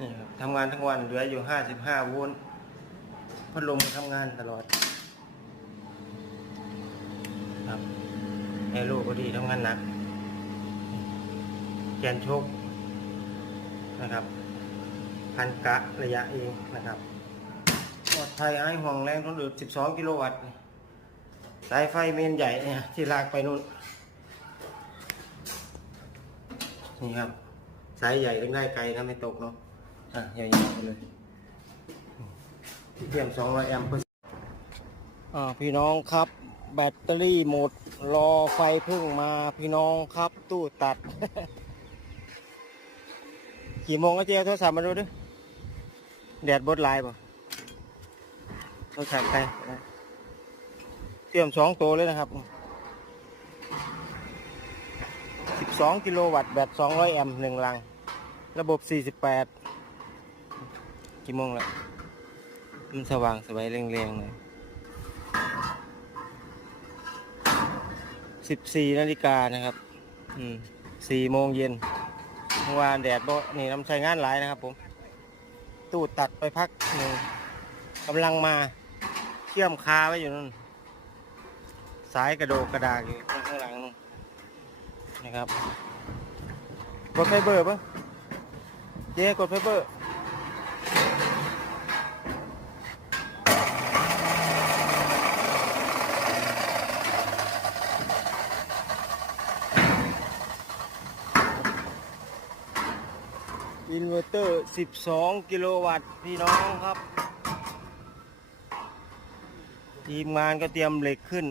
นี่ครับทำงานทั้งวันเหลืออยู่ห้าสิบห้าโวลต์พัดลมทำงานตลอด ครับแอโร่ก็ดีทำงานหนักแกนโชกนะครับพันกะระยะเองนะครับปลอดภัยไอ้ห่วงแรงทนอืด12 กิโลวัตต์ สายไฟเมนใหญ่เนี่ย ที่ลากไปนู่น นี่ครับ สายใหญ่ต้องได้ไกลนะไม่ตกเนาะ อะยาวๆไปเลยเทียม200 แอมป์เปอร์อ่าพี่น้องครับ แบตเตอรี่หมดรอไฟเพิ่งมาพี่น้องครับ ตู้ตัด กี่โมงก็เจ๊เอาโทรศัพท์มาดูดิแดดบดลายป่ะโทรศัพท์ใครเตรียมสองตัวเลยนะครับสิบสองกิโลวัตต์แบตสองร้อยแอมป์หนึ่งลัง ระบบสี่สิบแปด กี่โมงแล้ว มันสว่างสวยเร่งๆหน่อยสิบสี่นาฬิกานะครับ อืมสี่โมงเย็นเมื่อวานแดดบ่นี่น้ำใช้งานหลายนะครับ ผม ตู้ตัดไปพักหนึ่งกำลังมาเชื่อมคาไว้อยู่นั่น สายกระโดกกระดากอยู่ข้างหลังนู่นนะครับ กดไฟเบอร์ปะเจ๊กดไฟเบอร์ อินเวอร์เตอร์ 12 กิโลวัตต์พี่น้องครับ ทีมงานก็เตรียมเหล็กขึ้น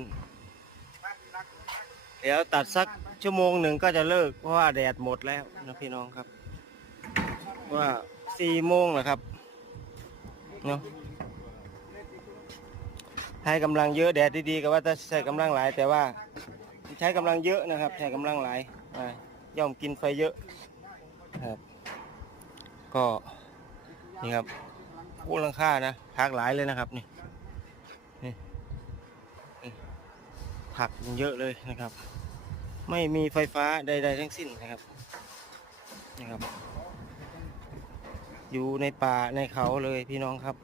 เดี๋ยวตัดสักชั่วโมงหนึ่งก็จะเลิก เพราะว่าแดดหมดแล้วนะพี่น้องครับ ว่าสี่โมงนะครับเนาะใช้กำลังเยอะแดดดีๆกับว่าจะใช้กำลังหลาย แต่ว่าใช้กำลังเยอะนะครับ ใช้กำลังหลายย่อมกินไฟเยอะครับ ก็นี่ครับพูดลังค่านะพักหลายเลยนะครับนี่นี่นี่ผักเยอะเลยนะครับ ไม่มีไฟฟ้าใด ๆ ทั้งสิ้นนะครับนะครับ อยู่ในป่าในเขาเลยพี่น้องครับ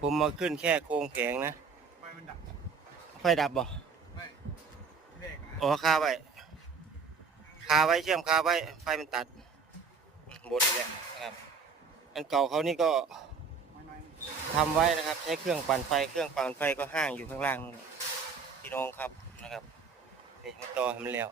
ผมมาขึ้นแค่โครงแผงนะไฟมันดับไฟดับบ่ไม่เลขนะอ๋อคาไว้คาไว้เชื่อมคาไว้ไฟมันตัด บนเลยนะครับ อันเก่าเขานี่ก็ไม่น้อยทำไว้นะครับ ใช้เครื่องปั่นไฟ เครื่องปั่นไฟก็ห้างอยู่ข้างล่างนู่นพี่น้องครับนะครับนี่มาต่อให้มันแล้ว